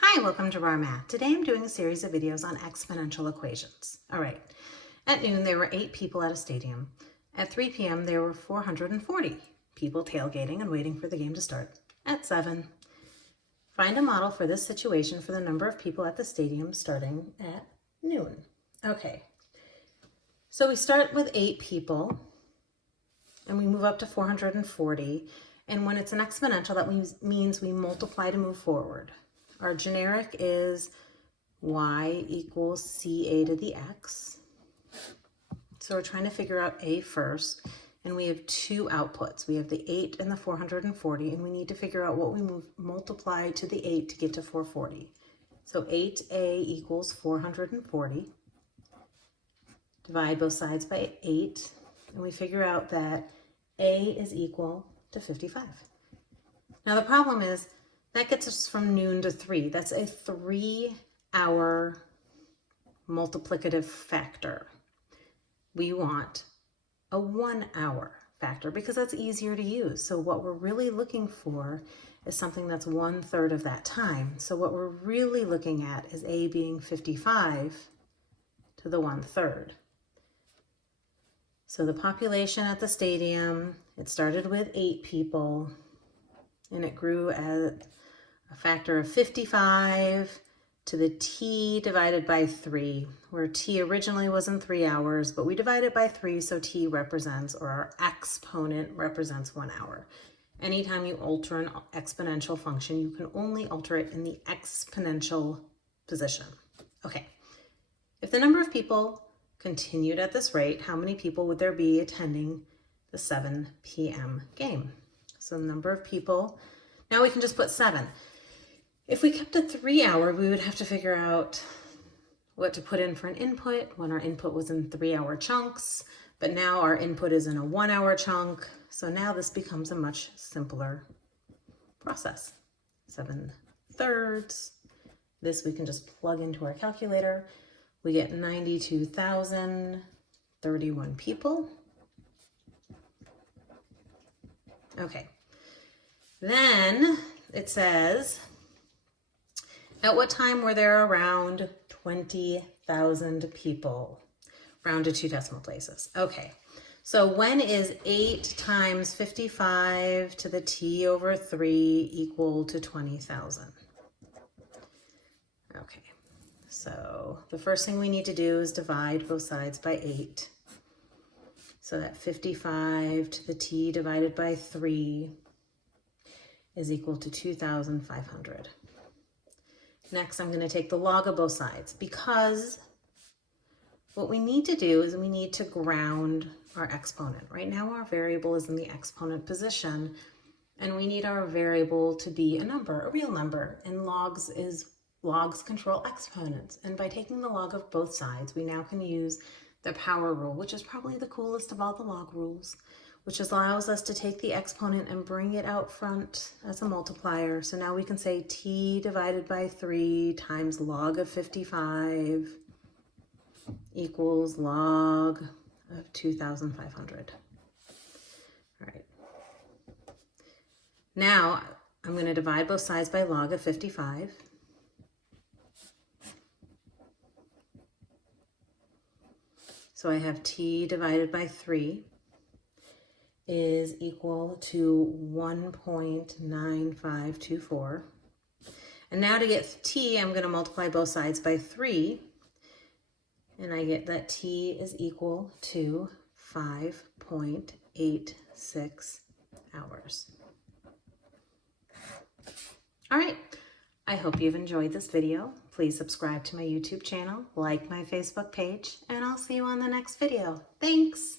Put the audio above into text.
Hi, welcome to Raw Math. Today I'm doing a series of videos on exponential equations. All right, at noon there were 8 people at a stadium. At 3 p.m. there were 440 people tailgating and waiting for the game to start. At 7, find a model for this situation for the number of people at the stadium starting at noon. Okay, so we start with 8 people and we move up to 440. And when it's an exponential, that means we multiply to move forward. Our generic is y equals ca to the x. So we're trying to figure out a first, and we have 2 outputs. We have the 8 and the 440, and we need to figure out what we multiply to the 8 to get to 440. So 8a equals 440. Divide both sides by 8, and we figure out that a is equal to 55. Now the problem is, that gets us from noon to 3. That's a 3-hour multiplicative factor. We want a 1-hour factor because that's easier to use. So what we're really looking for is something that's 1/3 of that time. So what we're really looking at is a being 55 to the 1/3. So the population at the stadium, it started with 8 people and it grew at a factor of 55 to the t divided by 3, where t originally was in 3 hours, but we divided by 3, so t represents, or our exponent represents 1 hour. Anytime you alter an exponential function, you can only alter it in the exponential position. Okay, if the number of people continued at this rate, how many people would there be attending the 7 p.m. game? So the number of people, now we can just put 7. If we kept a 3-hour, we would have to figure out what to put in for an input when our input was in 3-hour chunks, but now our input is in a 1-hour chunk. So now this becomes a much simpler process. 7/3. This we can just plug into our calculator. We get 92,031 people. Okay. Then it says, at what time were there around 20,000 people? Round to 2 decimal places. Okay, so when is 8 times 55 to the t over 3 equal to 20,000? Okay, so the first thing we need to do is divide both sides by 8. So that 55 to the t divided by 3 is equal to 2,500. Next, I'm going to take the log of both sides, because what we need to do is we need to ground our exponent. Right now our variable is in the exponent position, and we need our variable to be a number, a real number, and logs control exponents. And by taking the log of both sides, we now can use the power rule, which is probably the coolest of all the log rules, which allows us to take the exponent and bring it out front as a multiplier. So now we can say t divided by 3 times log of 55 equals log of 2,500. All right. Now I'm going to divide both sides by log of 55. So I have t divided by 3 is equal to 1.9524. And now to get t, I'm going to multiply both sides by 3. And I get that t is equal to 5.86 hours. All right. I hope you've enjoyed this video. Please subscribe to my YouTube channel, like my Facebook page, and I'll see you on the next video. Thanks.